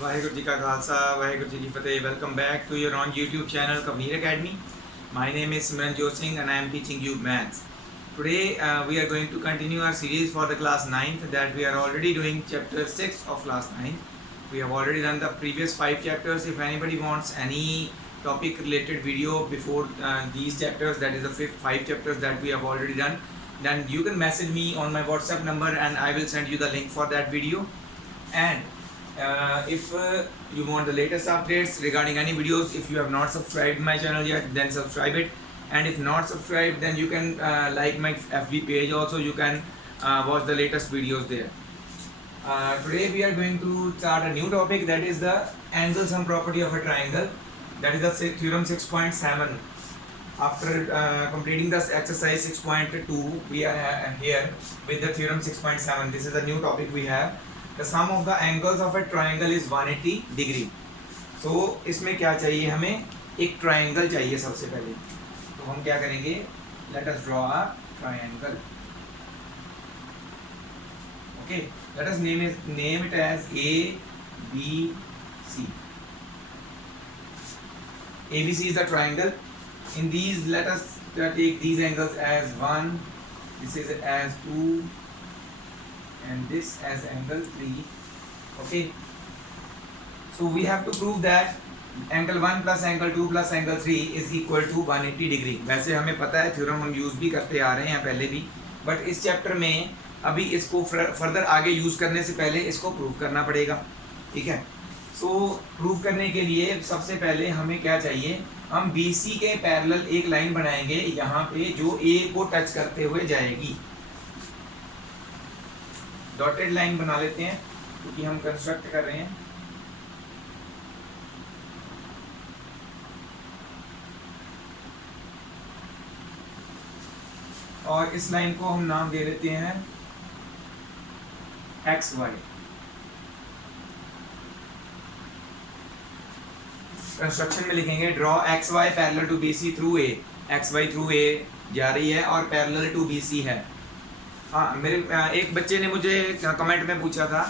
वाहेगुरु जी का खालसा वाहेगुरु जी की फतेह. Welcome back to your own YouTube channel Kavneer Academy. My name is Simranjot Singh and I am teaching you maths. Today we are going to continue our series for the class 9th, that we are already doing chapter 6 of class 9. We have already done the previous 5 chapters. If anybody wants any topic related video before these chapters, that is the 5 chapters that we have already done, then you can message me on my WhatsApp number and I will send you the link for that video. And if you want the latest updates regarding any videos, if you have not subscribed my channel yet, then subscribe it. And if not subscribed, then you can like my FB page also. You can watch the latest videos there. Today we are going to start a new topic, that is the angle sum property of a triangle. That is the theorem 6.7. After completing this exercise 6.2, we are here with the theorem 6.7. This is a new topic we have. The sum of the angles of a triangle is 180 degree. So इसमें क्या चाहिए, हमें एक triangle चाहिए सबसे पहले. तो हम क्या करेंगे, let us draw a triangle. Okay, let us name it as A, B, C. ABC is the triangle. In these, let us take these angles as 1, this is as 2, and this as angle 3. Okay, so we have to prove that angle 1 plus angle 2 plus angle 3 is equal to 180 degree. वैसे हमें पता है, theorem हम use भी करते आ रहे हैं पहले भी, बट इस चैप्टर में अभी इसको फर्दर आगे यूज़ करने से पहले इसको प्रूव करना पड़ेगा. ठीक है, सो प्रूव करने के लिए सबसे पहले हमें क्या चाहिए, हम BC के पैरेलल एक लाइन बनाएंगे यहाँ पे जो A को टच करते हुए जाएगी. डॉटेड लाइन बना लेते हैं क्योंकि हम कंस्ट्रक्ट कर रहे हैं. और इस लाइन को हम नाम दे देते हैं XY. कंस्ट्रक्शन में लिखेंगे draw XY parallel to BC through A. XY थ्रू A जा रही है और पैरेलल टू BC है. हाँ, मेरे एक बच्चे ने मुझे कमेंट में पूछा था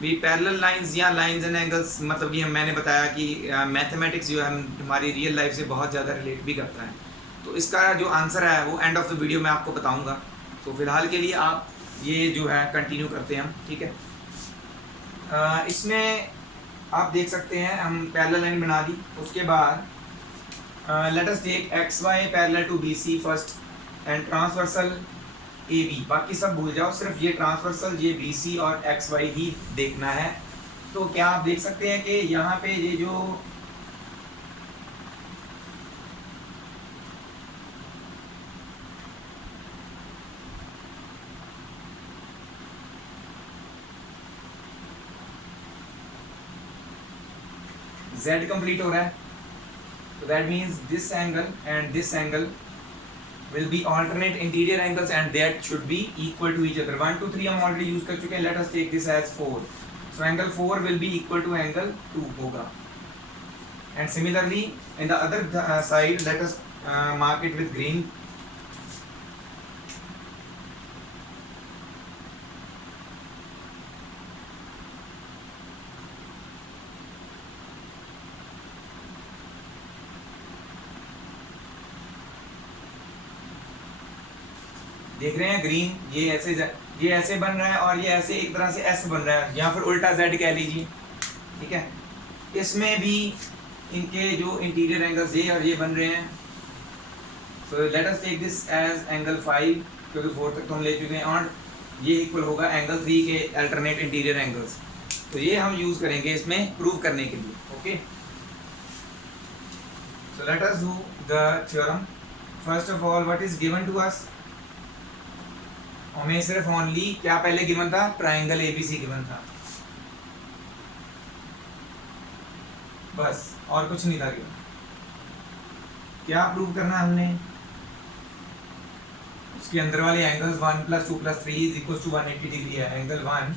भी पैरेलल लाइंस या लाइंस एंड एंगल्स, मतलब कि मैंने बताया कि मैथमेटिक्स जो है हमारी रियल लाइफ से बहुत ज़्यादा रिलेट भी करता है. तो इसका जो आंसर है वो एंड ऑफ द वीडियो में आपको बताऊंगा. तो फिलहाल के लिए आप ये जो है कंटिन्यू करते हैं हम. ठीक है, इसमें आप देख सकते हैं हम पैरेलल लाइन बना दी. उसके बाद let us take XY parallel to BC first and transversal AB. बाकी सब भूल जाओ, सिर्फ ये ट्रांसवर्सल, ये BC और XY ही देखना है. तो क्या आप देख सकते हैं कि यहाँ पे ये जो Z कंप्लीट हो रहा है, तो that means this angle and this angle will be alternate interior angles and that should be equal to each other. 1 2 3 हम already use कर चुके हैं. Let us take this as 4. So angle 4 will be equal to angle 2 होगा. And similarly in the other side, let us mark it with green. देख रहे हैं green, ये ऐसे बन रहा है और ये ऐसे एक तरह से S बन रहा है, या फिर उल्टा Z कह लीजिए. ठीक है, इसमें भी इनके जो इंटीरियर एंगल्स ये और ये बन रहे हैं. So let us take this as angle 5, क्योंकि 4 तक तो हम ले चुके हैं, और ये इक्वल होगा एंगल 3 के अल्टरनेट इंटीरियर एंगल्स. तो ये हम यूज़ करेंगे इसमें प्रूव करने के लिए. Okay, so let us do the theorem. First of all, what is given to us, हमें सिर्फ ओनली क्या पहले गिवन था, ट्राइंगल ABC गिवन था, बस और कुछ नहीं था गिवन. क्या प्रूव करना है हमने, उसके अंदर वाले angles 1 + 2 + 3 is equal to 180 degree है. Angle 1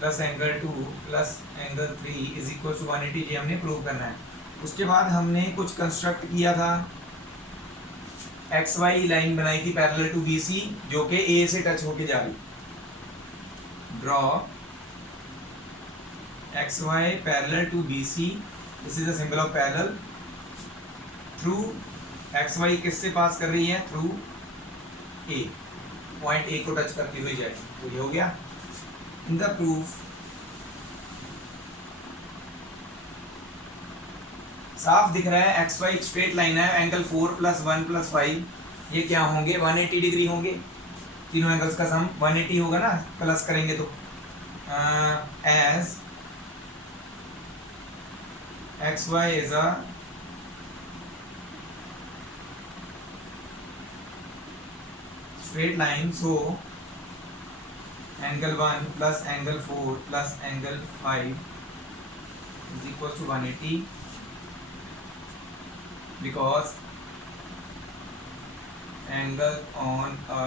plus angle 2 plus angle 3 is equal to 180 degree हमने प्रूव करना है. उसके बाद हमने कुछ कंस्ट्रक्ट किया था, XY लाइन बनाई थी पैरेलल टू BC जो कि A से टच होके जा रही. Draw X Y parallel to B C, this is the symbol of parallel, through X Y किससे पास कर रही है, थ्रू ए, पॉइंट ए को टच करती हुई जाएगी। तो ये हो गया। इन द प्रूफ साफ दिख रहा है एक्स वाई एक स्ट्रेट लाइन है, एंगल 4 + 1 + 5 ये क्या होंगे, 180 डिग्री होंगे, तीनों एंगल्स का सम 180 होगा ना, प्लस करेंगे तो as X Y is a straight line, so angle 1 plus angle 4 plus angle 5 is equal to 180, because angle on a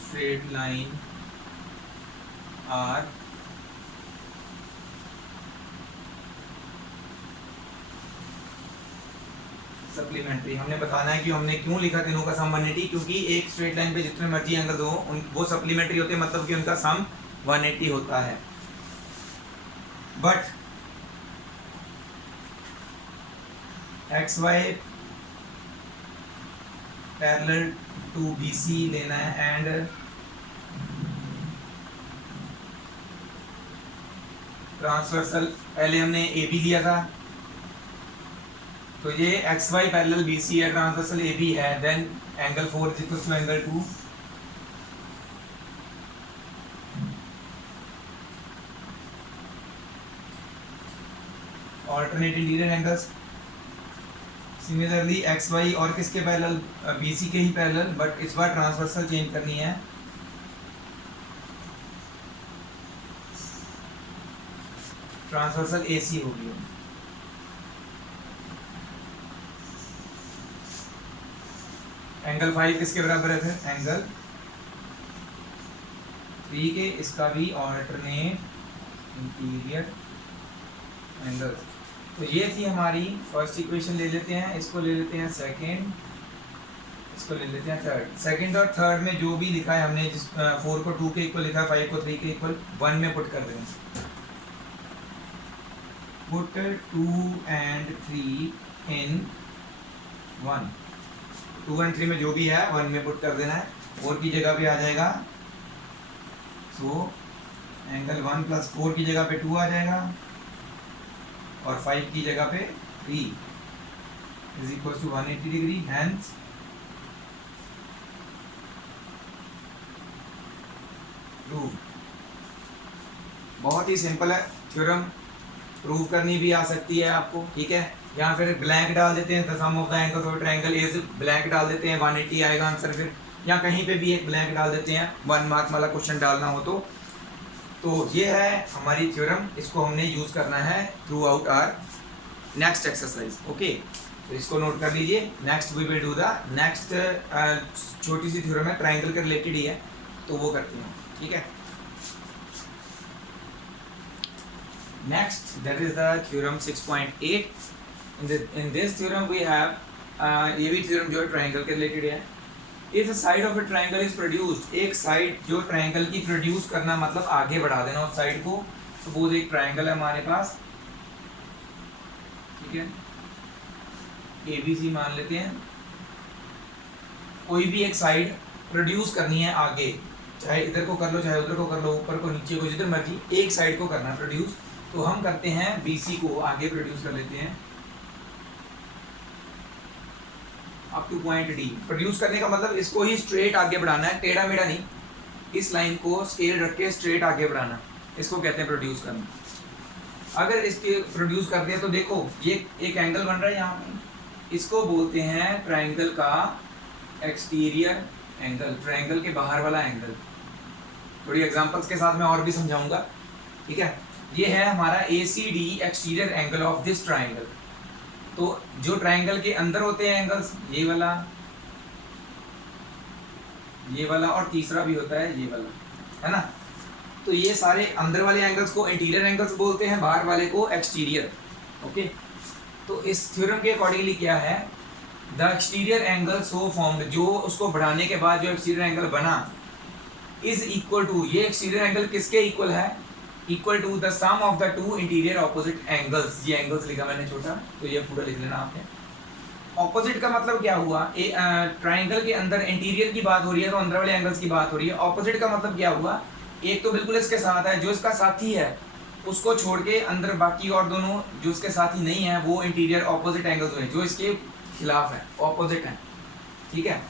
straight line are supplementary. हमने बताना है कि हमने क्यों लिखा तीनों का सम 180, क्योंकि एक स्ट्रेट लाइन पे जितने मर्जी एंगल हो वो सप्लीमेंट्री होते हैं, मतलब कि उनका सम 180 होता है। But X Y parallel to B C लेना है, एंड ट्रांसवर्सल पहले हमने ए बी लिया था, तो ये X Y parallel B C है, ट्रांसवर्सल ए बी है, then angle 4 is equal to angle 2, alternate interior angles. Similarly X Y और किसके पैरेलल, बी सी के ही पैरेलल, बट इस बार ट्रांसवर्सल चेंज करनी है, ट्रांसवर्सल ए सी होगी। एंगल 5 किसके बराबर है, फिर एंगल 3 के, इसका भी ऑल्टरनेट इंटीरियर एंगल। तो ये थी हमारी फर्स्ट इक्वेशन, ले लेते हैं इसको, ले लेते हैं सेकंड, इसको ले लेते हैं थर्ड। सेकंड और थर्ड में जो भी लिखा है हमने, जिस 4 को 2 के इक्वल लिखा है, 5 को 3 के इक्वल 1 में पुट कर देंगे। पुट 2 and 3 in 1, 2 and 3 में जो भी है 1 में पुट कर देना है, 4 की जगह पे आ जाएगा, सो एंगल 1 + 4 की जगह पे 2 आ जाएगा, और 5 की जगह पे 3 is equal to 180 degree. Hence prove. बहुत ही सिंपल है थ्योरम, प्रूव करनी भी आ सकती है आपको, ठीक है। या फिर ब्लैंक डाल देते हैं, the sum of the angles of triangle is, blank डाल देते हैं, 180 आएगा आंसर फिर, या कहीं पे भी एक ब्लैंक डाल देते हैं, 1 मार्क वाला क्वेश्चन डालना हो तो ये है हमारी थ्योरम, इसको हमने यूज़ करना है throughout our next exercise. Okay, तो इसको नोट कर लीजिए। Next we will do the next, छोटी सी थ्योरम है, ट्रायंगल के रिलेटेड ही है, तो वो करते हैं, ठीक है। Next, that is the theorem 6.8. In this theorem we have ये भी theorem जो है triangle के related है। If a side of a triangle is produced, एक side जो triangle की produce करना मतलब आगे बढ़ा देना उस side को। Suppose एक triangle है हमारे पास, ठीक है, ABC मान लेते हैं। कोई भी एक side produce करनी है आगे, चाहे इधर को कर लो, चाहे उधर को कर लो, ऊपर को, नीचे को, जिधर मर्जी, एक side को करना produce। तो हम करते हैं BC को आगे प्रोड्यूस कर लेते हैं up two point D। Produce करने का मतलब इसको ही स्ट्रेट आगे बढ़ाना है, टेढ़ा मेढ़ा नहीं, इस लाइन को स्केल रख के स्ट्रेट आगे बढ़ाना, इसको कहते हैं प्रोड्यूस करना। अगर इसके प्रोड्यूस करते हैं तो देखो ये एक एंगल बन रहा है यहाँ पे, इसको बोलते हैं ट्रायंगल का एक्सटीरियर एंगल, ट्रायंगल के बाहर वाला एंगल। थोड़ी एग्जांपल्स के साथ मैं और भी समझाऊंगा, ठीक है। ये है हमारा ACD exterior angle of this triangle. तो जो ट्रायंगल के अंदर होते हैं एंगल्स, ये वाला और तीसरा भी होता है ये वाला, है ना। तो ये सारे अंदर वाले एंगल्स को इंटीरियर एंगल्स बोलते हैं, बाहर वाले को एक्सटीरियर। ओके, तो इस थ्योरम के अकॉर्डिंगली क्या है, the exterior angle so formed, जो उसको बढ़ाने के बाद जो एक्सटीरियर एंगल बना इज इक्वल टू, ये एक्सटीरियर एंगल किसके इक्वल है, equal to the sum of the two interior opposite angles. ये एंगल्स लिखा मैंने छोटा, तो ये पूरा लिख लेना आपने। ऑपोजिट का मतलब क्या हुआ, ट्राइंगल के अंदर इंटीरियर की बात हो रही है तो अंदर वाले एंगल्स की बात हो रही है। ऑपोजिट का मतलब क्या हुआ, एक तो बिल्कुल इसके साथ है, जो इसका साथी है उसको छोड़ के अंदर बाकी और दोनों जो इसके साथी नहीं है वो इंटीरियर ऑपोजिट एंगल्स हुए, जो इसके खिलाफ है, ऑपोजिट है, ठीक है।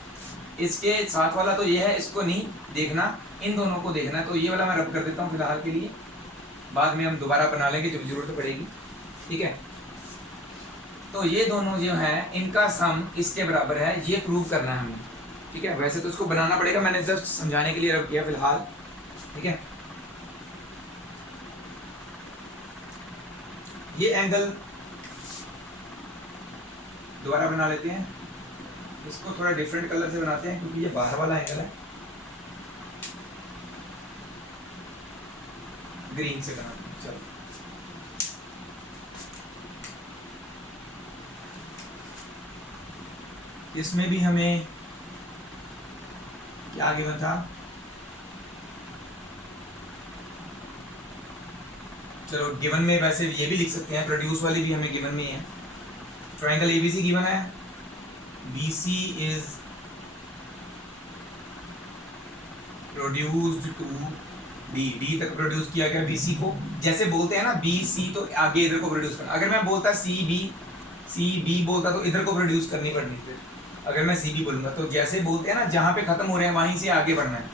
इसके साथ वाला तो ये है, इसको नहीं देखना, इन दोनों को देखना है। तो ये वाला मैं रब कर देता हूँ फिलहाल के लिए, बाद में हम दोबारा बना लेंगे जब जरूरत पड़ेगी, ठीक है। तो ये दोनों जो हैं इनका सम इसके बराबर है, ये प्रूव करना है हमें, ठीक है। वैसे तो इसको बनाना पड़ेगा, मैंने जस्ट समझाने के लिए रब किया फिलहाल, ठीक है। ये एंगल दोबारा बना लेते हैं, इसको थोड़ा डिफरेंट कलर से बनाते हैं क्योंकि ये बाहर वाला एंगल है, ग्रीन से बनाते हैं। चलो इसमें भी हमें क्या गिवन था, चलो गिवन में वैसे ये भी लिख सकते हैं, प्रोड्यूस वाली भी हमें गिवन में ही है। ट्राइंगल एबीसी गिवन है, BC is produced to D, D तक प्रोड्यूस किया गया बीसी को। जैसे बोलते हैं ना बी सी, तो आगे इधर को प्रोड्यूस करना। अगर मैं बोलता सी बी बोलता तो इधर को प्रोड्यूस करनी पड़नी थी। अगर मैं सी बी बोलूंगा तो जैसे बोलते हैं ना, जहाँ पे खत्म हो रहे हैं वहीं से आगे बढ़ना है,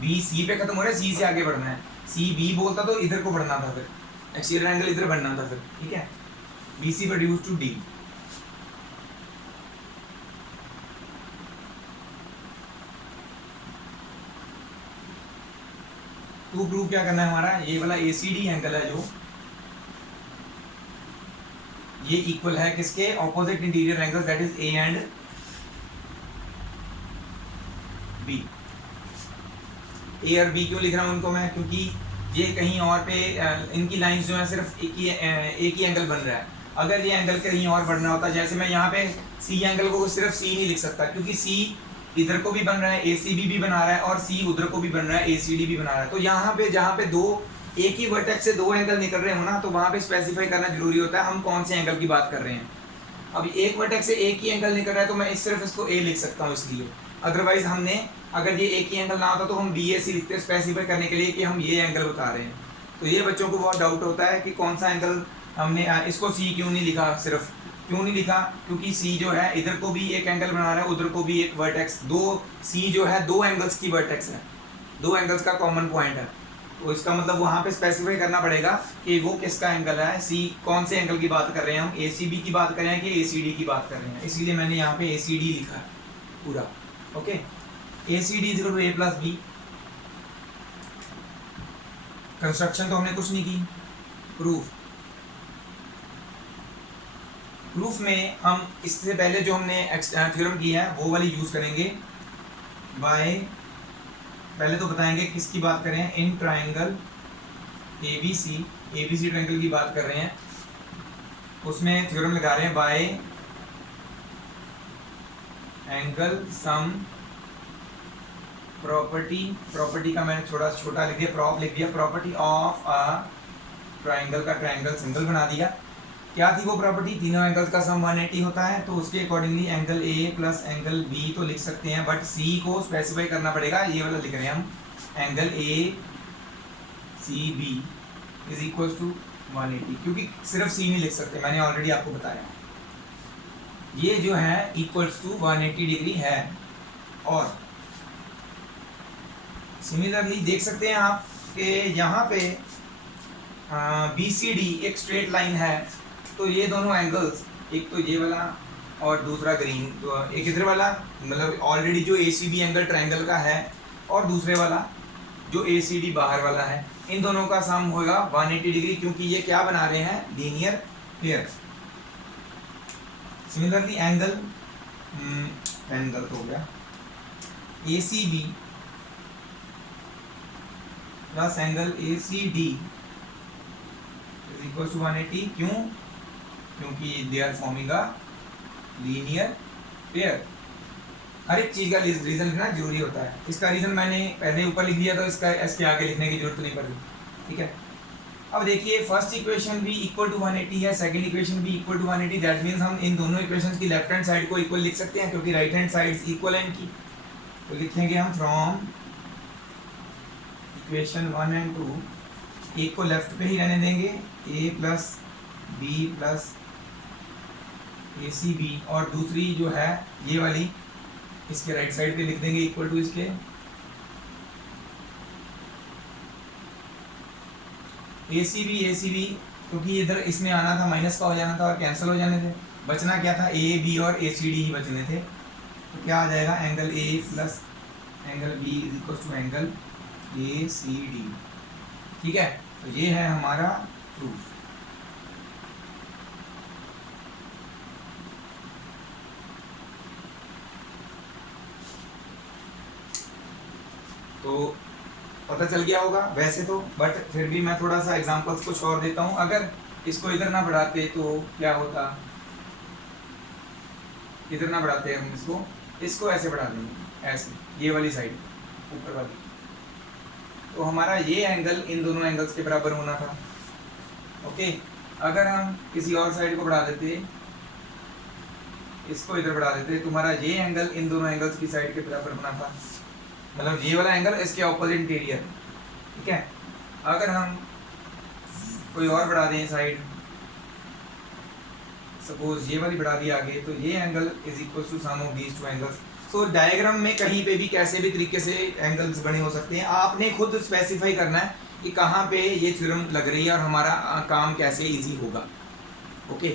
बी सी पे खत्म हो रहा है, सी से आगे बढ़ना है। सी बी बोलता तो इधर को बढ़ना था, फिर एक्सटीरियर एंगल इधर बढ़ना था फिर, ठीक है। B C produce to D. To prove क्या करना है हमारा, ये वाला एसीडी एंगल है जो, ये इक्वल है किसके, opposite interior angle, that is A and B. A और बी क्यों लिख रहा हूं इनको मैं, क्योंकि ये कहीं और पे इनकी लाइंस जो है सिर्फ एक ही एंगल बन रहा है। अगर ये एंगल कहीं और बढ़ना होता, जैसे मैं यहाँ पे सी एंगल को सिर्फ सी नहीं लिख सकता, क्योंकि सी इधर को भी बन रहा है, ACB भी बना रहा है, और सी उधर को भी बन रहा है, ACD भी बना रहा है। तो यहाँ पे जहाँ पे दो एक ही वर्टेक्स से दो एंगल निकल रहे हो ना, तो वहाँ पे स्पेसिफाई करना जरूरी होता है हम कौन से एंगल की बात कर रहे हैं। अब एक वर्टेक्स से एक ही एंगल निकल रहा है तो मैं सिर्फ इसको A लिख सकता हूँ इसलिए। अदरवाइज हमने, अगर ये एक ही एंगल ना होता तो हम BAC लिखते स्पेसिफाई करने के लिए कि हम ये एंगल बता रहे हैं। तो ये बच्चों को बहुत डाउट होता है कि कौन सा एंगल हमने, इसको C क्यों नहीं लिखा, सिर्फ क्यों नहीं लिखा, क्योंकि C जो है इधर को भी एक एंगल बना रहा है, उधर को भी एक वर्टेक्स, दो C जो है दो एंगल्स की वर्टेक्स है, दो एंगल्स का कॉमन पॉइंट है। तो इसका मतलब वहाँ पे स्पेसिफाई करना पड़ेगा कि वो किसका एंगल है, C कौन से एंगल की बात कर रहे हैं हम, ACB की बात कर रहे हैं कि ACD की बात कर रहे हैं। इसीलिए मैंने यहाँ पे ACD लिखा है पूरा, okay. ACD is equal to A plus B। Construction तो हमने कुछ नहीं की, प्रूफ। प्रूफ में हम इससे पहले जो हमने थ्योरम किया है वो वाली यूज करेंगे। बाय, पहले तो बताएंगे किसकी बात कर रहे हैं, इन ट्राइंगल ABC ट्राइंगल की बात कर रहे हैं, उसमें थ्योरम लगा रहे हैं बाय एंगल सम प्रॉपर्टी का मैंने थोड़ा छोटा लिख दिया, प्रॉप लिख दिया, प्रॉपर्टी ऑफ अ ट्राइंगल का ट्राइंगल सिंबल बना दिया। क्या थी वो प्रॉपर्टी, तीनों एंगल्स का सम 180 होता है, तो उसके accordingly angle A plus angle B तो लिख सकते हैं, बट C को स्पेसिफाई करना पड़ेगा। ये वाला लिख रहे हैं हम, angle ACB is equal to 180, क्योंकि सिर्फ C नहीं लिख सकते, मैंने ऑलरेडी आपको बताया। ये जो है इक्वल्स टू 180 डिग्री है। और सिमिलरली देख सकते हैं आप कि यहाँ पे BCD एक स्ट्रेट लाइन है, तो ये दोनों एंगल्स, एक तो ये वाला और दूसरा ग्रीन, तो एक इधर वाला मतलब ऑलरेडी जो ACB एंगल ट्रायंगल का है, और दूसरे वाला जो ACD बाहर वाला है, इन दोनों का सम होगा 180 डिग्री, क्योंकि ये क्या बना रहे हैं, लीनियर पेयर। सिमिलरली एंगल गलत हो गया, ACB plus angle ACD is equal to 180। क्यों, क्योंकि they are forming a linear pair. हर एक चीज़ का रीज़न लिखना जरूरी होता है। इसका रीज़न मैंने पहले ऊपर लिख दिया, तो इसका इसके आगे लिखने की जरूरत नहीं पड़ी। ठीक है, अब देखिए फर्स्ट इक्वेशन भी इक्वल टू 180 है, सेकंड इक्वेशन भी इक्वल टू 180। दैट मीन्स हम इन दोनों इक्वेशंस की लेफ्ट हैंड साइड को इक्वल लिख सकते हैं, क्योंकि राइट हैंड साइड इक्वल है इनकी। तो लिखेंगे हम फ्रॉम इक्वेशन 1 एंड 2, एक को लेफ्ट पे ही रहने देंगे, a plus B plus A C B, और दूसरी जो है ये वाली इसके राइट साइड पे लिख देंगे इक्वल टू इसके ए सी बी, क्योंकि इधर इसमें आना था माइनस का हो जाना था और कैंसिल हो जाने थे। बचना क्या था, ए बी और ए सी डी ही बचने थे। तो क्या आ जाएगा, angle A plus angle B is equal to angle A C D. ठीक है, तो ये है हमारा प्रूफ। तो पता चल गया होगा वैसे तो, बट फिर भी मैं थोड़ा सा एग्जांपल्स कुछ और देता हूँ। अगर इसको इधर ना बढ़ाते तो क्या होता, इधर ना बढ़ाते हम इसको ऐसे बढ़ा देंगे, ऐसे ये वाली साइड ऊपर वाली, तो हमारा ये एंगल इन दोनों एंगल्स के बराबर होना था। ओके, अगर हम किसी और साइड को बढ़ा देते, इसको इधर बढ़ा देते, तुम्हारा ये एंगल इन दोनों एंगल्स की साइड के बराबर होना था, मतलब ये वाला एंगल इसके ऑपोजिट इंटीरियर। ठीक है, अगर हम कोई और बढ़ा दें साइड, सपोज ये वाली बढ़ा दी आगे, तो ये angle is equal to sum of these two angles. So diagram में कहीं पे भी कैसे भी तरीके से एंगल्स बने हो सकते हैं, आपने खुद स्पेसिफाई करना है कि कहाँ पे ये थ्योरम लग रही है और हमारा काम कैसे इजी होगा। ओके,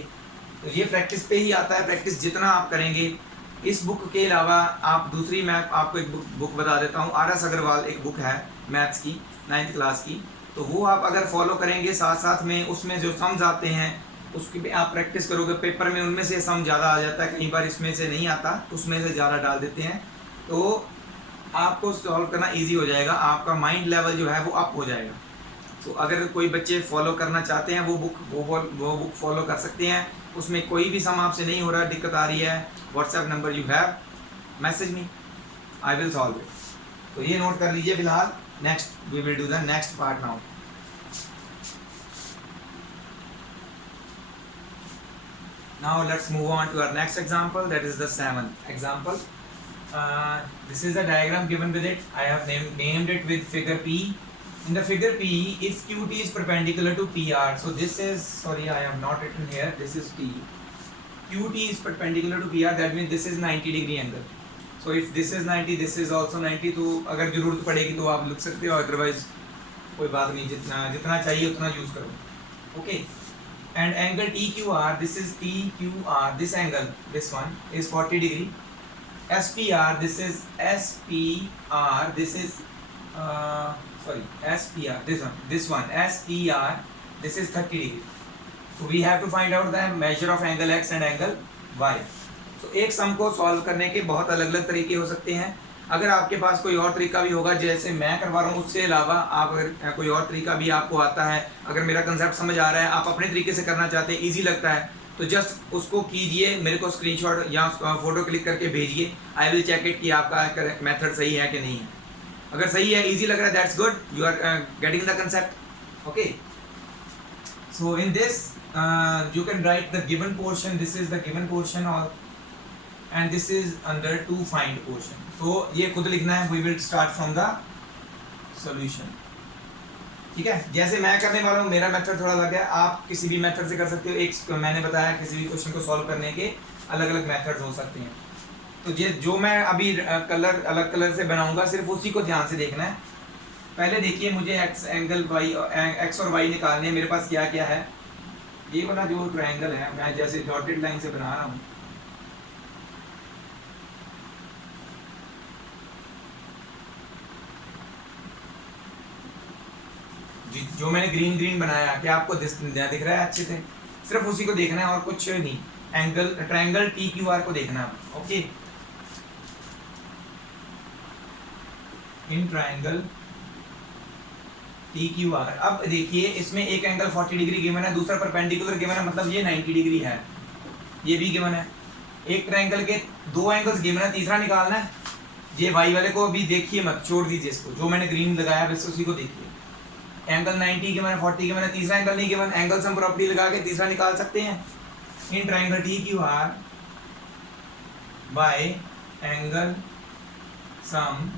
तो ये प्रैक्टिस पे ही आता है। प्रैक्टिस जितना आप करेंगे, इस बुक के अलावा आप दूसरी, मैं आपको एक बुक बता देता हूँ, RS अग्रवाल एक बुक है मैथ्स की 9th क्लास की, तो वो आप अगर फॉलो करेंगे साथ साथ में, उसमें जो सम्स आते हैं उसकी भी आप प्रैक्टिस करोगे, पेपर में उनमें से सम ज़्यादा आ जाता है, कई बार इसमें से नहीं आता, उसमें से ज़्यादा डाल देते हैं, तो आपको सॉल्व करना ईजी हो जाएगा, आपका माइंड लेवल जो है वो अप हो जाएगा। तो अगर कोई बच्चे फॉलो करना चाहते हैं वो बुक फॉलो कर सकते हैं। उसमें कोई भी सम आपसे नहीं हो रहा, दिक्कत आ रही है, WhatsApp number you have, message me, I will solve it. तो ये नोट कर लीजिए फिलहाल। Next we will do the next part now. Now let's move on to our next example, that is the 7th example. This is a diagram given with it. I have named it with figure P. In the figure P, if QT is perpendicular to PR, so this is, sorry I have not written here, this is P. QT is perpendicular to PR, that means this is 90 degree angle. So if this is 90, this is also 90, तो अगर जरूरत पड़ेगी तो आप लिख सकते हो, otherwise कोई बात नहीं, जितना चाहिए उतना यूज करो। Okay, and angle TQR, this is TQR, this angle, this one is 40 degree. SPR, this is SPR, this is SPR, this one SPR, this is 30 degree. So we have to find out the measure of angle X and angle Y. So एक सम को solve करने के बहुत अलग अलग तरीके हो सकते हैं। अगर आपके पास कोई और तरीका भी होगा जैसे मैं करवा रहा हूँ, उससे अलावा आप अगर कोई और तरीका भी आपको आता है, अगर मेरा कंसेप्ट समझ आ रहा है, आप अपने तरीके से करना चाहते हैं, इजी लगता है, तो जस्ट उसको कीजिए, मेरे को स्क्रीनशॉट या फोटो क्लिक करके भेजिए। आई विल चेक इट कि आपका मेथड सही है कि नहीं है। अगर सही है, इजी लग रहा है, that's good, you are getting the concept. Okay, so in this you can write the given portion, this is the given portion, or and this is under to find portion. So ये खुद लिखना है, we will start from the solution. ठीक है, जैसे मैं करने वाला हूँ, मेरा मेथड थोड़ा अलग है, आप किसी भी मेथड से कर सकते हो। एक मैंने बताया किसी भी क्वेश्चन को सॉल्व करने के अलग अलग मेथड्स हो सकते हैं। तो ये जो मैं अभी कलर अलग कलर से बनाऊंगा, सिर्फ उसी को ध्यान से देखना है। पहले देखिए, मुझे एक्स एंगल वाई, एक्स और वाई निकालने हैं। मेरे पास क्या क्या है, ये वाला जो ट्रायंगल है, मैं जैसे डॉटेड लाइन से बना रहा हूँ, जो मैंने ग्रीन ग्रीन बनाया, क्या आपको दिख रहा है अच्छे से? सिर्फ उसी को देखना है और कुछ नहीं। एंगल ट्रायंगल TQR को देखना है। Okay, in triangle TQR। अब देखिए, इसमें एक एंगल 40 डिग्री गिवन है, दूसरा परपेंडिकुलर गिवन है, मतलब ये 90 डिग्री है, ये भी गिवन है। एक ट्रायंगल के दो एंगल्स गिवन है, तीसरा निकालना है। ये वाई वाले को अभी देखिए मत, छोड़ दीजिए इसको, जो मैंने ग्रीन लगाया बस उसी को देखिए। एंगल 90 गिवन है, 40 गिवन है, तीसरा एंगल नहीं गिवन, एंगल सम प्रॉपर्टी लगा के तीसरा निकाल सकते हैं। In triangle T Q are bye angle sum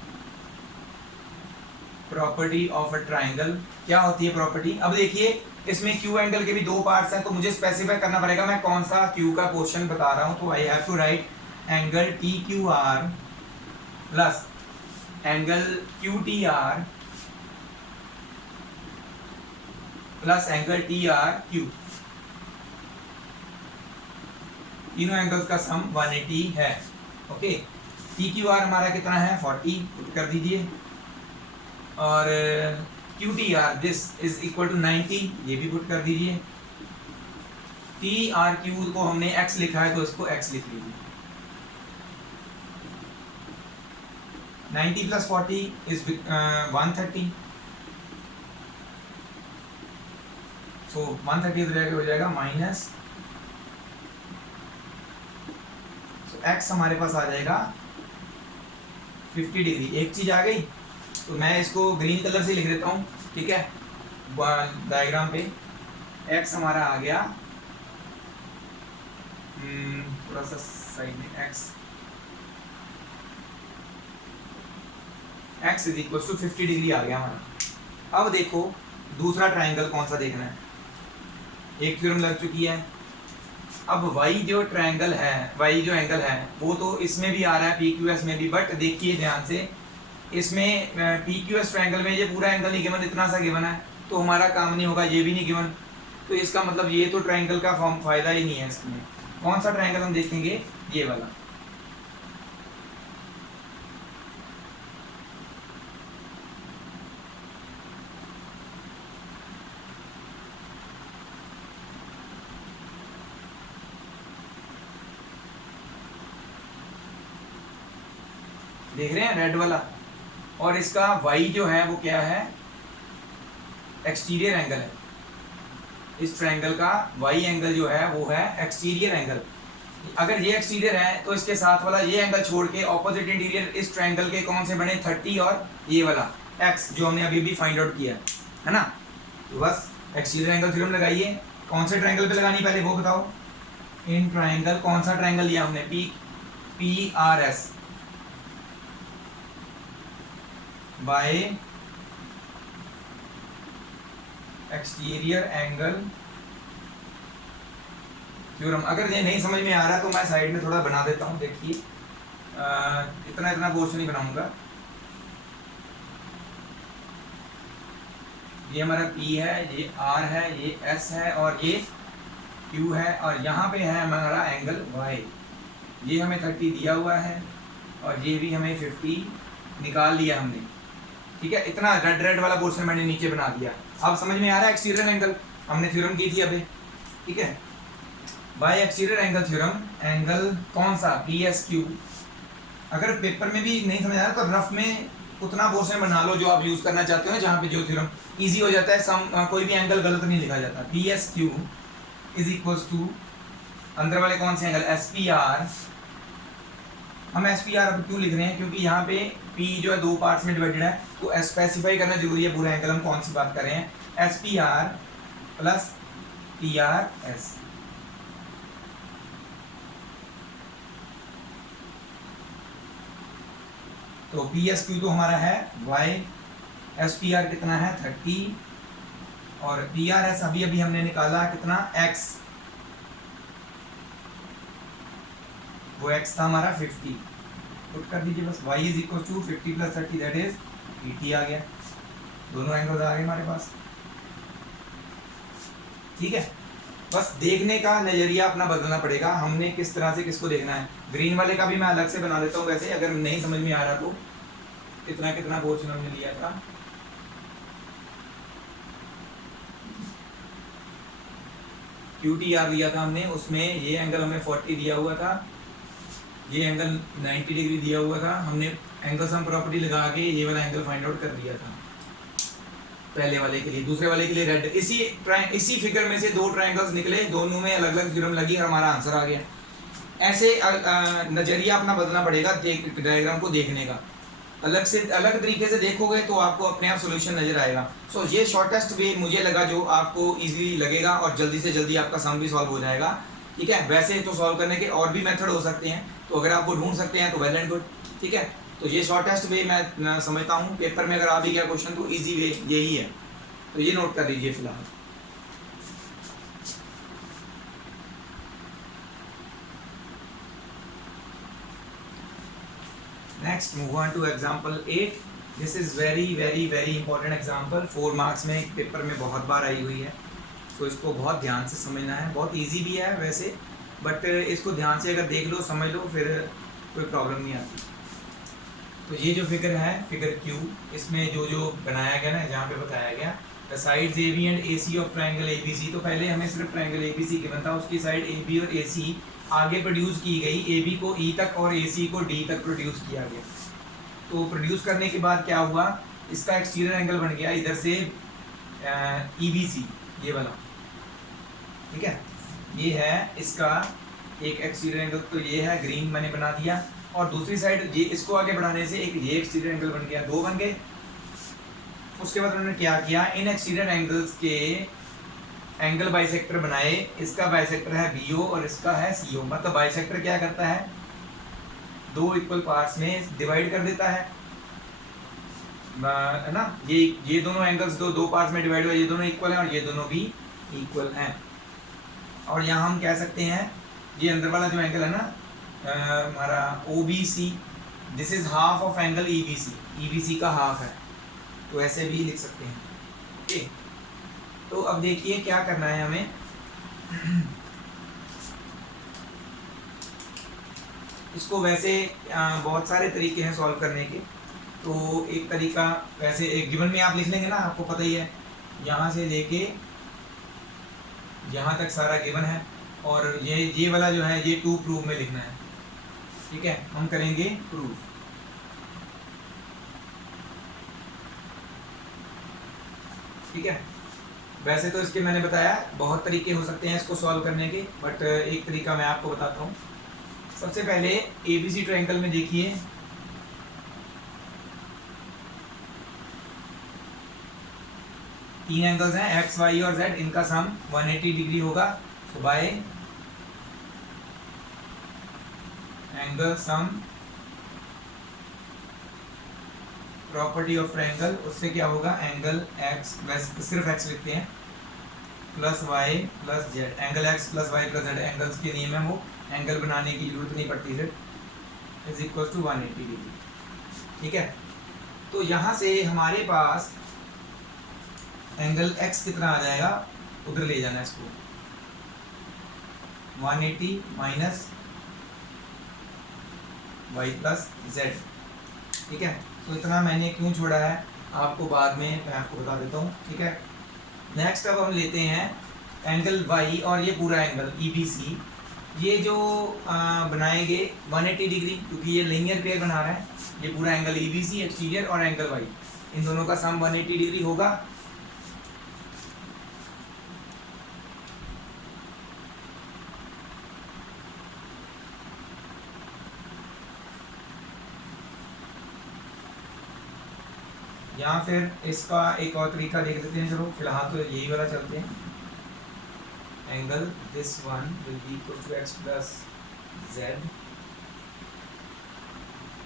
property of a triangle. क्या होती है प्रॉपर्टी? अब देखिए इसमें क्यू एंगल के भी दो पार्ट्स हैं, तो मुझे स्पेसिफाई करना पड़ेगा मैं कौन सा क्यू का क्वेश्चन बता रहा हूं। तो I have to write angle T Q R plus angle Q T R plus angle T R Q. तीनों एंगल्स का सम 180 है। ओके, टी क्यू आर हमारा कितना है 40, पुट कर दीजिए, और Q T R this is equal to 90, ये भी पुट कर दीजिए। टी आर क्यू को हमने x लिखा है तो इसको x लिख लीजिए। 90 प्लस 40 इज 130, सो 130 हो जाएगा माइनस, x हमारे पास आ जाएगा 50 डिग्री। एक चीज आ गई, तो मैं इसको ग्रीन कलर से लिख देता हूँ, ठीक है, डायग्राम पे। x हमारा आ गया थोड़ा सा साइड में, x is equal to 50 degree आ गया हमारा। अब देखो दूसरा ट्रायंगल कौन सा देखना है, एक थ्योरम लग चुकी है। अब y जो ट्रायंगल है, y जो एंगल है वो तो इसमें भी आ रहा है PQS में भी, बट देखिए ध्यान से, इसमें PQS ट्रायंगल में ये पूरा एंगल नहीं गिवन, इतना सा गिवन है, तो हमारा काम नहीं होगा। ये भी नहीं गिवन, तो इसका मतलब ये तो ट्रायंगल का फॉर्म फायदा ही नहीं है इसमें। कौन सा ट्रायंगल हम देखेंगे? ये वाला। देख रहे हैं रेड वाला, और इसका y जो है वो क्या है, एक्सटीरियर एंगल है। इस ट्रायंगल का y एंगल जो है वो है एक्सटीरियर एंगल। अगर ये एक्सटीरियर है तो इसके साथ वाला ये एंगल छोड़ के ऑपोजिट इंटीरियर इस ट्रायंगल के कौन से बने, 30, और ये वाला x जो हमने अभी भी फाइंड आउट किया है ना। तो बस एक्सटीरियर एंगल थ्योरम लगाइए। कौन से ट्रायंगल पे लगानी पहले वो बताओ। इन ट्रायंगल, कौन सा ट्रायंगल लिया हमने, PRS bye exterior angle theorem. अगर ये नहीं समझ में आ रहा तो मैं साइड में थोड़ा बना देता हूँ, देखिए इतना पोर्शन नहीं बनाऊंगा। ये हमारा P है, ये R है, ये S है, और ये Q है, और यहाँ पे है हमारा एंगल Y। ये हमें 30 दिया हुआ है, और ये भी हमें 50 निकाल लिया हमने, ठीक है। इतना रेड वाला पोर्शन मैंने नीचे बना दिया। अब समझ में आ रहा है एक्सटीरियर एंगल हमने थ्योरम की थी अभी, ठीक है। Bye exterior angle theorem, angle कौन सा, PSQ। अगर पेपर में भी नहीं समझ आ रहा तो रफ में उतना पोर्शन बना लो जो आप यूज करना चाहते हो, जहाँ पे जो थ्योरम इजी हो जाता है, कोई भी एंगल गलत नहीं लिखा जाता। PSQ इज इक्वल टू अंदर वाले कौन से एंगल, SPR। हम SPR अब क्यों लिख रहे हैं, क्योंकि यहाँ पे P जो है दो पार्ट्स में डिवाइडेड है, तो स्पेसिफाई करना जरूरी है पूरा एंगल हम कौन सी बात कर रहे हैं। SPR plus PRS। तो PSQ तो हमारा है Y, SPR कितना है 30, और PRS अभी हमने निकाला कितना, X। वो x था हमारा 50, पुट कर दीजिए बस। y is equal to 50 plus 30 that is 80 आ गया। दोनों एंगल्स आ गए हमारे पास, ठीक है। बस देखने का नजरिया अपना बदलना पड़ेगा, हमने किस तरह से किसको देखना है। ग्रीन वाले का भी मैं अलग से बना देता हूँ वैसे, अगर नहीं समझ में आ रहा तो। कितना पोर्शन हमने लिया था, QTR लिया था हमने, उसमें ये एंगल हमें 40 दिया हुआ था, ये एंगल 90 डिग्री दिया हुआ था। हमने एंगल सम प्रॉपर्टी लगा के ये वाला एंगल फाइंड आउट कर दिया था पहले वाले के लिए। दूसरे वाले के लिए रेड। इसी फिगर में से दो ट्रायंगल्स निकले, दोनों में अलग अलग थ्योरम लगी और हमारा आंसर आ गया। ऐसे नज़रिया अपना बदलना पड़ेगा डायग्राम को देखने का। अलग तरीके से देखोगे तो आपको अपने आप सोल्यूशन नजर आएगा। सो ये शॉर्टेस्ट वे मुझे लगा जो आपको इजीली लगेगा और जल्दी से जल्दी आपका सम भी सॉल्व हो जाएगा। ठीक है, वैसे तो सॉल्व करने के और भी मेथड हो सकते हैं, तो अगर आप वो ढूंढ सकते हैं तो वेल एंड गुड। ठीक है, तो ये शॉर्टेस्ट वे मैं समझता हूँ। पेपर में अगर आ भी गया क्वेश्चन तो ईजी वे यही है, तो ये नोट कर लीजिए फिलहाल। Next move on two example 8। This is very very very important example, 4 marks में पेपर में बहुत बार आई हुई है, तो इसको बहुत ध्यान से समझना है। बहुत इजी भी है वैसे, बट इसको ध्यान से अगर देख लो समझ लो फिर कोई प्रॉब्लम नहीं आती। तो ये जो फिगर है, फिगर क्यू, इसमें जो जो बनाया गया ना, जहाँ पे बताया गया the sides A B and A C of triangle A B C, तो पहले हमें सिर्फ triangle A B C given था, उसकी साइड ए बी और ए सी आगे प्रोड्यूस की गई, ए बी को ई तक और ए सी को डी तक प्रोड्यूस किया गया। तो प्रोड्यूस करने के बाद क्या हुआ, इसका एक्सटीरियर एंगल बन गया इधर से ई बी सी, ये वाला। ठीक है, ये है इसका एक एक्सटीरियर एंगल, तो ये है ग्रीन मैंने बना दिया, और दूसरी साइड ये इसको आगे बढ़ाने से एक ये एक्सटीरियर एंगल बन गया, 2 बन गए। उसके बाद उन्होंने क्या किया, इन एक्सटीरियर एंगल्स के एंगल बाइसेक्टर बनाए। इसका बाइसेक्टर है BO और इसका है CO। मतलब बाइसेक्टर क्या करता है, 2 इक्वल पार्ट्स में डिवाइड कर देता है ना। ये दोनों एंगल्स दो पार्ट्स में डिवाइड हुए, ये दोनों इक्वल हैं और ये दोनों भी इक्वल हैं। और यहाँ हम कह सकते हैं ये अंदर वाला जो एंगल है ना हमारा OBC, this is half of angle EBC का हाफ है, तो ऐसे भी लिख सकते हैं। ओके, तो अब देखिए क्या करना है हमें। इसको वैसे बहुत सारे तरीके हैं सॉल्व करने के, तो एक तरीका वैसे एक गिवन में आप लिख लेंगे ना, आपको पता ही है, यहाँ से लेके यहाँ तक सारा गिवन है, और ये वाला जो है ये टू प्रूफ में लिखना है। ठीक है, हम करेंगे प्रूफ। ठीक है, वैसे तो इसके मैंने बताया बहुत तरीके हो सकते हैं इसको सॉल्व करने के, बट एक तरीका मैं आपको बताता हूँ। सबसे पहले ABC ट्रायंगल में देखिए, तीन एंगल्स हैं X, Y और Z, इनका सम 180 डिग्री होगा। तो bye angle sum property of triangle, उससे क्या होगा, एंगल X, वैसे सिर्फ X लिखते हैं, plus Y plus Z, angle X plus Y plus Z angles के नियम है, वो एंगल बनाने की जरूरत नहीं पड़ती फिर, इज इक्वल टू 180 डिग्री। ठीक है, तो यहाँ से हमारे पास एंगल X कितना आ जाएगा, उधर ले जाना है इसको, 180 माइनस Y प्लस Z। ठीक है, तो इतना मैंने क्यों छोड़ा है आपको बाद में मैं आपको बता देता हूँ। ठीक है, नेक्स्ट अब हम लेते हैं एंगल Y और ये पूरा एंगल EBC, ये जो बनाएंगे 180 डिग्री, क्योंकि ये लीनियर पेयर बना रहा है, ये पूरा एंगल EBC एक्सटीरियर और एंगल Y, इन दोनों का सम 180 डिग्री होगा। या फिर इसका एक और तरीका देख लेते हैं, चलो फिलहाल तो यही वाला चलते हैं। Angle this one will be equal to X plus Z।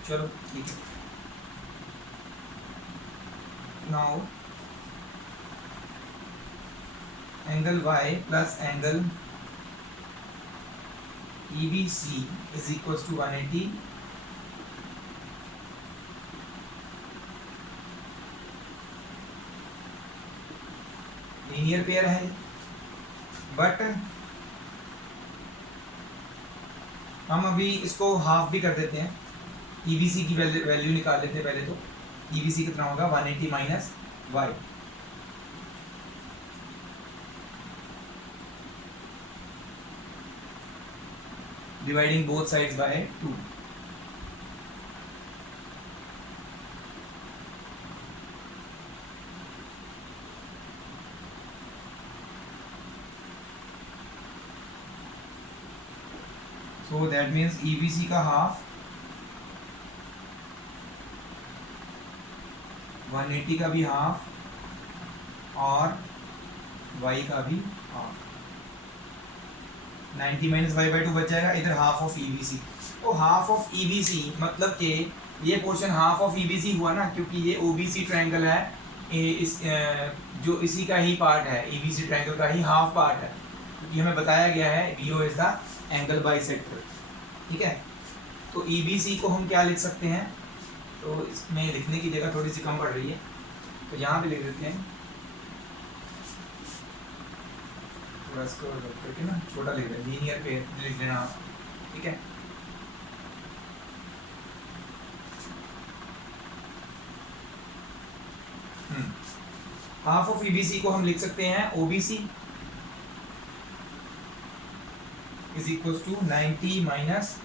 चलो ठीक है, now angle Y plus angle EBC is equal to 180। Linear pair है, बट हम अभी इसको हाफ भी कर देते हैं, EBC की वैल्यू निकाल लेते हैं पहले। तो EBC कितना होगा, 180 minus Y, dividing both sides by 2। So that means EBC का हाफ 180 का भी हाफ और y का भी half 90 minus Y by two बच जाएगा इधर हाफ ऑफ EBC। तो हाफ ऑफ EBC मतलब कि ये पोर्शन हाफ ऑफ EBC हुआ ना, क्योंकि ये OBC ट्रायंगल है, इस जो इसी का ही पार्ट है, EBC ट्रायंगल का ही हाफ पार्ट है, क्योंकि हमें बताया गया है BO is the angle bisector. ठीक है, तो EBC को हम क्या लिख सकते हैं, तो इसमें लिखने की जगह थोड़ी सी कम पड़ रही है, तो यहाँ पे लिख देते हैं, थोड़ा इसको करके ना छोटा लिख दें, लीनियर पे लिख देना। ठीक है, हाफ ऑफ EBC को हम लिख सकते हैं OBC is equal to 90 minus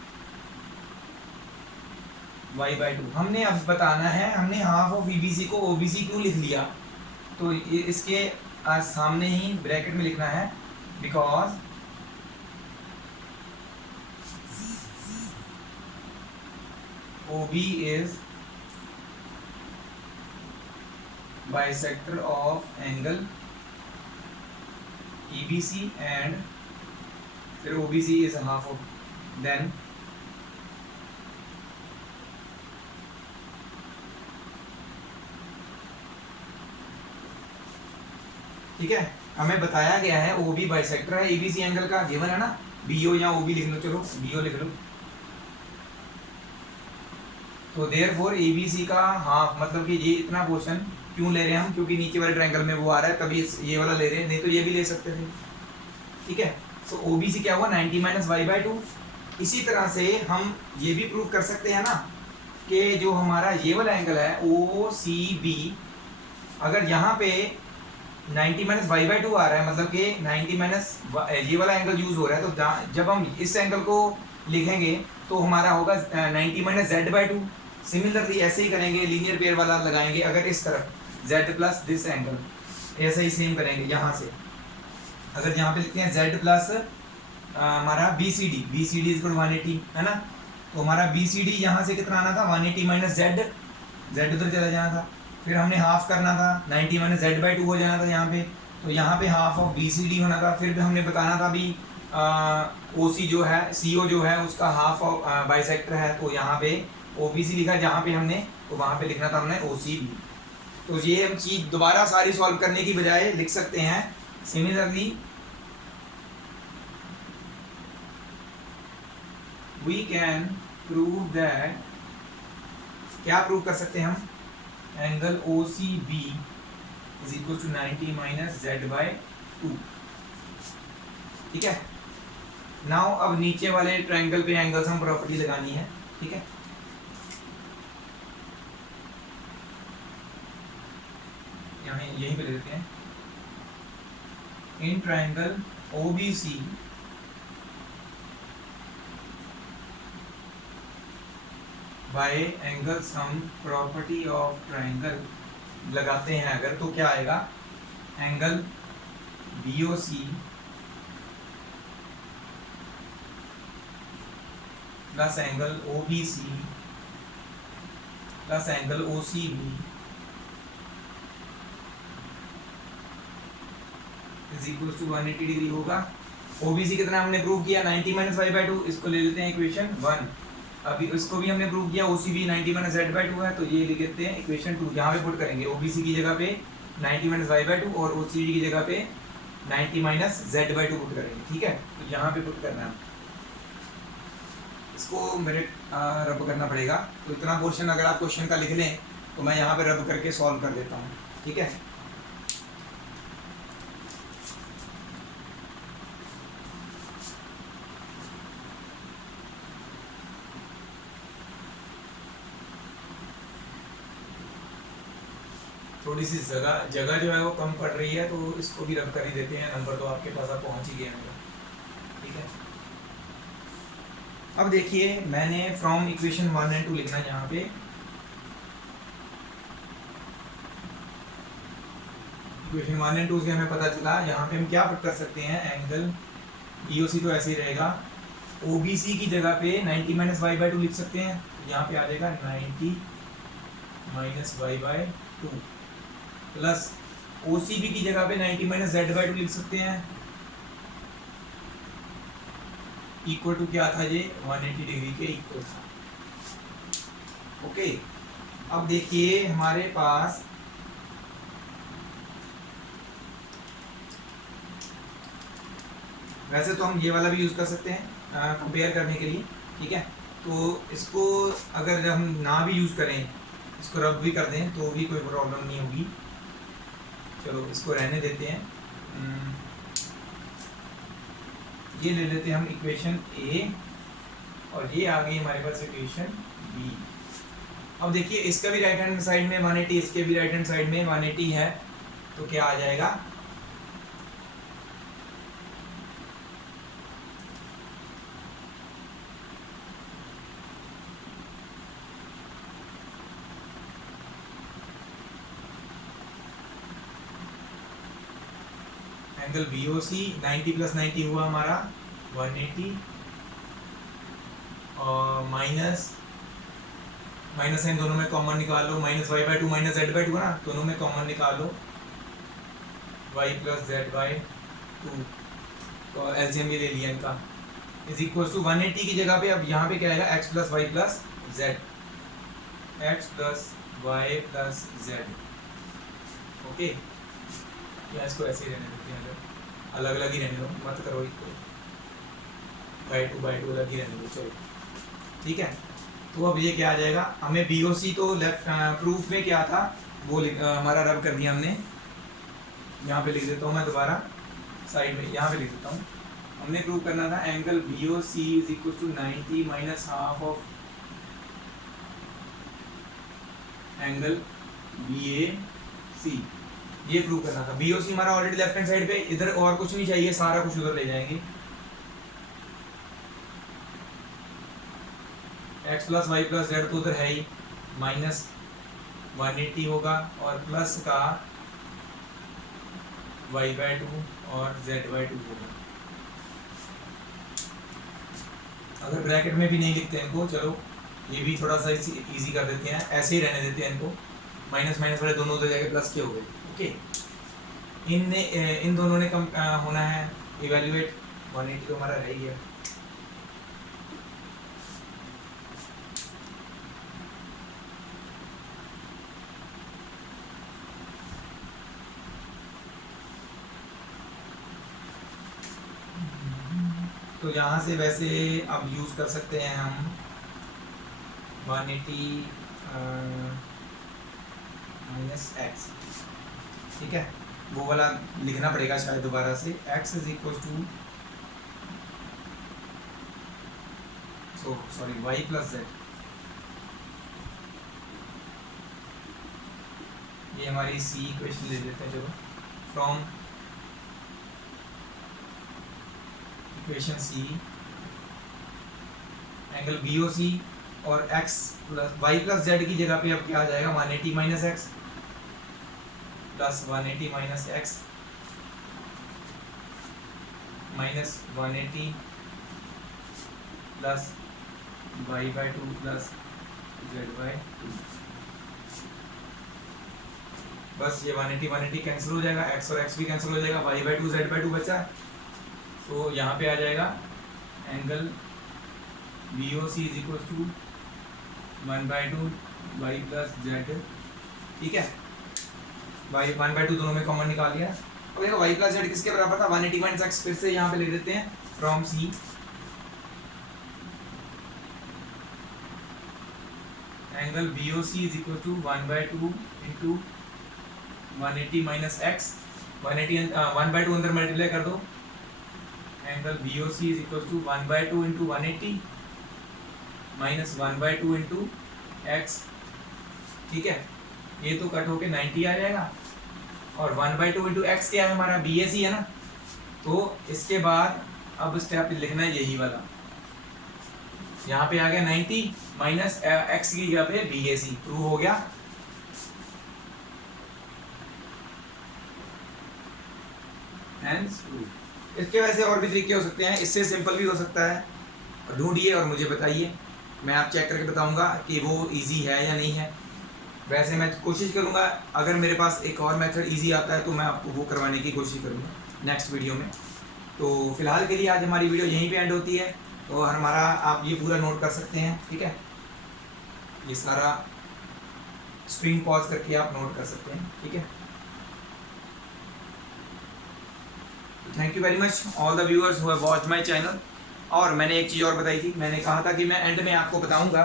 Y by two. हमने अब बताना है, हमने हाफ ऑफ EBC को OBC क्यों लिख लिया, तो इसके सामने ही ब्रैकेट में लिखना है, because OB is bisector of angle EBC and फिर OBC is half of, then ठीक है, हमें बताया गया है OB बाइसेक्टर है EBC एंगल का, गिवन है ना, BO या OB लिख लो, चलो BO लिख लो। तो देयरफॉर EBC का हाफ, मतलब कि ये इतना पोर्शन क्यों ले रहे हैं हम, क्योंकि नीचे वाले ट्रायंगल में वो आ रहा है, तभी ये वाला ले रहे हैं, नहीं तो ये भी ले सकते थे। ठीक है, सो OBC क्या हुआ 90 माइनस वाई बाई टू। इसी तरह से हम ये भी प्रूव कर सकते हैं ना कि जो हमारा ये वाला एंगल है OCB, अगर यहाँ पे 90 माइनस वाई बाई टू आ रहा है, मतलब कि 90 माइनस ये वाला एंगल यूज हो रहा है, तो जब हम इस एंगल को लिखेंगे तो हमारा होगा 90 minus Z by to. Similarly ऐसे ही करेंगे, लीनियर पेयर वाला लगाएंगे, अगर इस तरफ जेड प्लस दिस एंगल, ऐसे ही सेम करेंगे यहाँ से। अगर यहाँ पे लिखते हैं जेड प्लस हमारा BCD इज इक्वल 180 है ना, तो हमारा BCD यहाँ से कितना आना था 180 माइनस जेड उधर चला जाना था, फिर हमने हाफ करना था 90 माइनस जेड बाई टू हो जाना था यहाँ पे, तो यहाँ पे हाफ ऑफ BCD होना था। फिर हमने बताना था भी OC जो है, CO जो है उसका हाफ ऑफ बाइसेक्टर है, तो यहाँ पे OBC लिखा जहाँ पे हमने, तो वहाँ पे लिखना था हमने OCB। तो ये हम चीज़ दोबारा सारी सॉल्व करने की बजाय लिख सकते हैं। Similarly we can prove that, क्या प्रूव कर सकते हैं हम, angle OCB is equal to 90 minus Z by two. ठीक है, नाउ अब नीचे वाले ट्रायंगल पे एंगल्स हम प्रॉपर्टी लगानी है। ठीक है, यहाँ यहीं पे ले देते हैं, in triangle OBC by angle sum property of triangle लगाते हैं अगर, तो क्या आएगा, angle BOC plus angle OBC plus angle OCB is equal to 180 degree होगा। OBC कितना हमने प्रूव किया 90 माइनस वाई बाई टू, इसको ले लेते हैं इक्वेशन 1। अभी इसको भी हमने प्रूव किया OCB 90 minus Z by to है, तो ये लिख देते हैं इक्वेशन 2। यहाँ पे पुट करेंगे OBC की जगह पे 90 माइनस वाई बाई टू और OCB की जगह पे 90 minus Z by to put करेंगे। ठीक है, तो यहाँ पे पुट करना है, इसको मेरे रब करना पड़ेगा। तो इतना पोर्शन अगर आप क्वेश्चन का लिख लें तो मैं यहाँ पे रब करके सॉल्व कर देता हूँ। ठीक है, थोड़ी सी जगह जो है वो कम पड़ रही है, तो इसको भी रब कर ही देते हैं, नंबर तो आपके पास आप पहुँच ही गए होंगे। ठीक है, अब देखिए मैंने फ्रॉम इक्वेशन 1 एंड 2 लिखना है यहाँ पे। इक्वेशन 1 एंड 2 से हमें पता चला, यहाँ पे हम क्या पुट कर सकते हैं, एंगल BOC तो ऐसे ही रहेगा OBC की जगह पे 90 माइनस वाई बाई टू लिख सकते हैं, यहाँ पे आ जाएगा 90 minus Y by two, plus OCB की जगह पे 90 माइनस जेड बाई टू लिख सकते हैं, इक्वल टू क्या था ये 180 डिग्री के इक्वल था। ओके, अब देखिए हमारे पास वैसे तो हम ये वाला भी यूज़ कर सकते हैं कंपेयर करने के लिए, ठीक है। तो इसको अगर हम ना भी यूज़ करें, इसको रब भी कर दें तो भी कोई प्रॉब्लम नहीं होगी। चलो इसको रहने देते हैं। ये ले लेते हैं हम इक्वेशन ए, और ये आ गई हमारे पास इक्वेशन बी। अब देखिए इसका भी राइट हैंड साइड में 180, इसके भी राइट हैंड साइड में 180 है, तो क्या आ जाएगा, एंगल BOC 90 प्लस 90 हुआ हमारा 180, और माइनस साइन दोनों में कॉमन निकालो, minus Y by two minus Z by two ना, दोनों में कॉमन निकालो, Y plus Z by two, तो एलसीएम भी ले लिया इनका, इज इक्वल टू 180 की जगह पे अब यहाँ पे क्या आएगा, X plus Y plus Z, X plus Y plus Z. Okay, या इसको ऐसे ही रहने देते हैं, अलग अलग ही रहने दो, मत करो इसको बाई टू अलग ही रहने दो, चलो ठीक है। तो अब ये क्या आ जाएगा, हमें BOC तो लेफ्ट प्रूफ में क्या था वो हमारा रब कर दिया हमने, यहाँ पे लिख देता हूँ मैं दोबारा साइड में, यहाँ पे लिख देता हूँ, हमने प्रूव करना था angle BOC is equal to 90 minus half of angle BAC, ये प्रूव करना था। BOC हमारा ऑलरेडी लेफ्ट हैंड साइड पे, इधर और कुछ नहीं चाहिए, सारा कुछ उधर ले जाएंगे, X plus Y plus Z तो उधर है ही, माइनस 180 होगा और प्लस का वाई बाई टू और जेड बाई टू होगा। अगर ब्रैकेट में भी नहीं लिखते हैं इनको, चलो ये भी थोड़ा सा इजी कर देते हैं, ऐसे ही रहने देते हैं इनको, माइनस माइनस वाले दोनों उधर जाके प्लस के हो गए। ओके, इन दोनों ने कम होना है इवेल्युएट, 180 तो हमारा रह ही गया। तो यहाँ से वैसे अब यूज़ कर सकते हैं हम 180 माइनस एक्स, ठीक है, वो वाला लिखना पड़ेगा शायद दोबारा से, x is equal to y plus Z, ये हमारी सी इक्वेशन ले लेते हैं। चलो from equation C angle BOC और x plus Y plus Z की जगह पे अब क्या आ जाएगा, 180 minus X plus 180 minus X minus 180 plus Y by two plus Z by two. बस ये 180 कैंसिल हो जाएगा, x और x भी कैंसिल हो जाएगा, Y by two Z by two बचा। तो यहाँ पे आ जाएगा angle BOC is equal to 1/2 Y plus Z, ठीक है, वाई 1/2 दोनों में कॉमन निकाल लिया। अब देखो वाई प्लस जेड किसके बराबर था, 180 माइनस एक्स, फिर से यहाँ पे ले लेते हैं from C angle BOC is equal to 1/2 into 180 minus X, 1/2 अंदर मल्टीप्लाई कर दो, angle BOC is equal to 1/2 into 180 minus 1/2 into X, ठीक है, ये तो कट होके 90 आ जाएगा, और 1/2 इंटू एक्स क्या है हमारा, BAC है ना। तो इसके बाद अब स्टेप लिखना है यही वाला, यहाँ पे आ गया 90 माइनस एक्स की जगह पे BAC, प्रूव हो गया। इसके वैसे और भी तरीके हो सकते हैं, इससे सिंपल भी हो सकता है, ढूंढिए और मुझे बताइए, मैं आप चेक करके बताऊंगा कि वो इजी है या नहीं है। वैसे मैं कोशिश करूंगा, अगर मेरे पास एक और मेथड इजी आता है तो मैं आपको वो करवाने की कोशिश करूंगा नेक्स्ट वीडियो में। तो फिलहाल के लिए आज हमारी वीडियो यहीं पे एंड होती है। तो हमारा आप ये पूरा नोट कर सकते हैं, ठीक है, ये सारा स्क्रीन पॉज करके आप नोट कर सकते हैं, ठीक है। Thank you very much all the viewers who have watched my channel. और मैंने एक चीज़ और बताई थी, मैंने कहा था कि मैं एंड में आपको बताऊंगा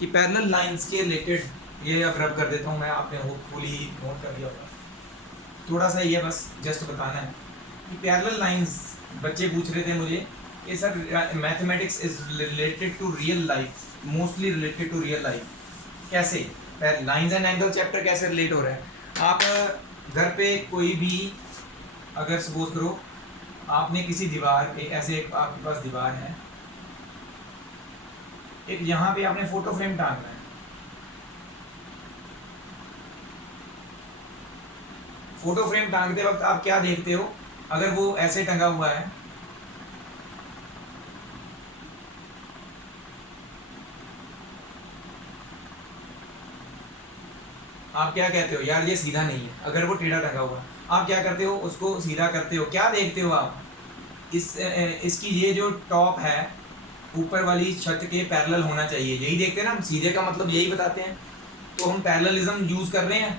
कि पैरेलल लाइंस के रिलेटेड, ये अब रब कर देता हूँ मैं, आपने होपफुली नोट कर दिया होगा, थोड़ा सा ये बस जस्ट बताना है कि पैरेलल लाइंस, बच्चे पूछ रहे थे मुझे कि sir mathematics is related to real life, mostly related to real life, कैसे लाइंस एंड एंगल चैप्टर कैसे रिलेट हो रहा है। आप घर पे कोई भी, अगर सपोज करो आपने किसी दीवार पे, ऐसे एक आपके पास दीवार है, एक यहाँ पे आपने फोटो फ्रेम टांगना है। फोटो फ्रेम टांगते वक्त आप क्या देखते हो, अगर वो ऐसे टंगा हुआ है, आप क्या कहते हो, यार ये सीधा नहीं है, अगर वो टेढ़ा टंगा हुआ, आप क्या करते हो, उसको सीधा करते हो। क्या देखते हो आप, इसकी ये जो टॉप है ऊपर वाली छत के पैरेलल होना चाहिए, यही देखते हैं ना हम, सीधे का मतलब यही बताते हैं। तो हम पैरेललिज्म यूज कर रहे हैं,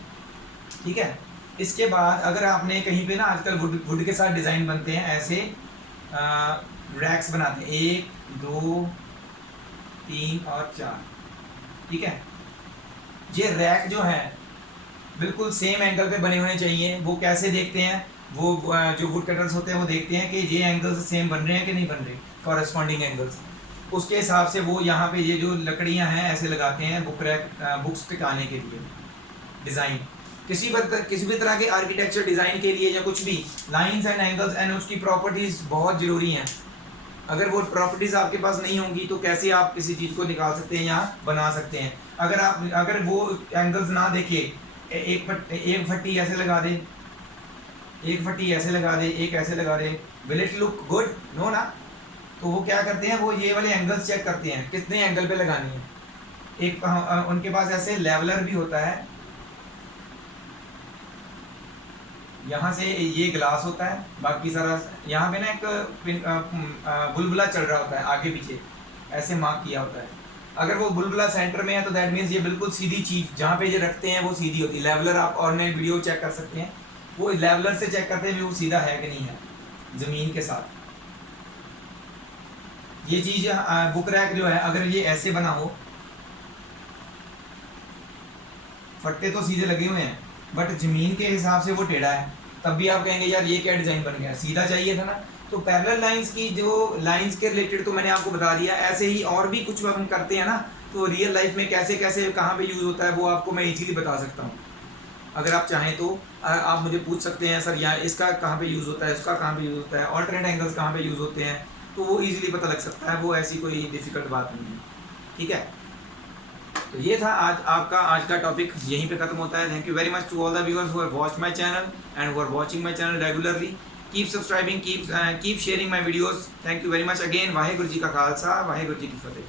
ठीक है। इसके बाद अगर आपने कहीं पे ना, आजकल वुड के साथ डिज़ाइन बनते हैं, ऐसे रैक्स बनाते हैं, 1 2 3 और 4, ठीक है। ये रैक जो है बिल्कुल सेम एंगल पे बने होने चाहिए। वो कैसे देखते हैं, वो जो वुड कटर्स होते हैं वो देखते हैं कि ये एंगल्स सेम बन रहे हैं कि नहीं बन रहे, कॉरेस्पॉन्डिंग एंगल्स, उसके हिसाब से वो यहाँ पे ये जो लकड़ियाँ हैं ऐसे लगाते हैं बुक्स टिकाने के लिए। डिज़ाइन किसी भी तरह के आर्किटेक्चर डिज़ाइन के लिए या कुछ भी, लाइंस एंड एंगल्स एंड उसकी प्रॉपर्टीज़ बहुत ज़रूरी हैं। अगर वो प्रॉपर्टीज़ आपके पास नहीं होंगी तो कैसे आप किसी चीज़ को निकाल सकते हैं या बना सकते हैं। अगर वो एंगल्स ना देखे, एक फट्टी ऐसे लगा दे, एक फट्टी ऐसे लगा दे, एक ऐसे लगा दे, will it look good? No ना। तो वो क्या करते हैं, वो ये वाले एंगल्स चेक करते हैं कितने एंगल पे लगानी है। एक उनके पास ऐसे लेवलर भी होता है, यहाँ से ये ग्लास होता है, बाकी सारा यहाँ पे ना एक बुलबुला चल रहा होता है, आगे पीछे ऐसे मार्क किया होता है। अगर वो बुलबुला सेंटर में है तो दैट मीन्स ये बिल्कुल सीधी चीज़ जहाँ पे ये रखते हैं वो सीधी होती है। लेवलर आप और नए वीडियो चेक कर सकते हैं, वो लेवलर से चेक करते हैं वो सीधा है कि नहीं है ज़मीन के साथ। ये चीज़ बुक रैक जो है, अगर ये ऐसे बना हो, फट्टे तो सीधे लगे हुए हैं बट ज़मीन के हिसाब से वो टेढ़ा है, तब भी आप कहेंगे यार ये क्या डिज़ाइन बन गया, सीधा चाहिए था ना। तो पैरेलल लाइंस की जो लाइंस के रिलेटेड तो मैंने आपको बता दिया, ऐसे ही और भी कुछ हम करते हैं ना, तो रियल लाइफ में कैसे कैसे कहाँ पे यूज़ होता है वो आपको मैं इजीली बता सकता हूँ। अगर आप चाहें तो आप मुझे पूछ सकते हैं सर यहाँ इसका कहाँ पे यूज़ होता है, इसका कहाँ पे यूज़ होता है, ऑल्टरनेट एंगल्स कहाँ पे यूज़ होते हैं, तो वो ईजिली पता लग सकता है, वो ऐसी कोई डिफ़िकल्ट बात नहीं है, ठीक है। तो ये था आज का टॉपिक, यहीं पे खत्म होता है। Thank you very much to all the viewers who have watched my channel and who are watching my channel regularly. Keep subscribing, keep sharing my videos. Thank you very much again. Waheguru ji का खालसा, वाहेगुरु जी की फतेह।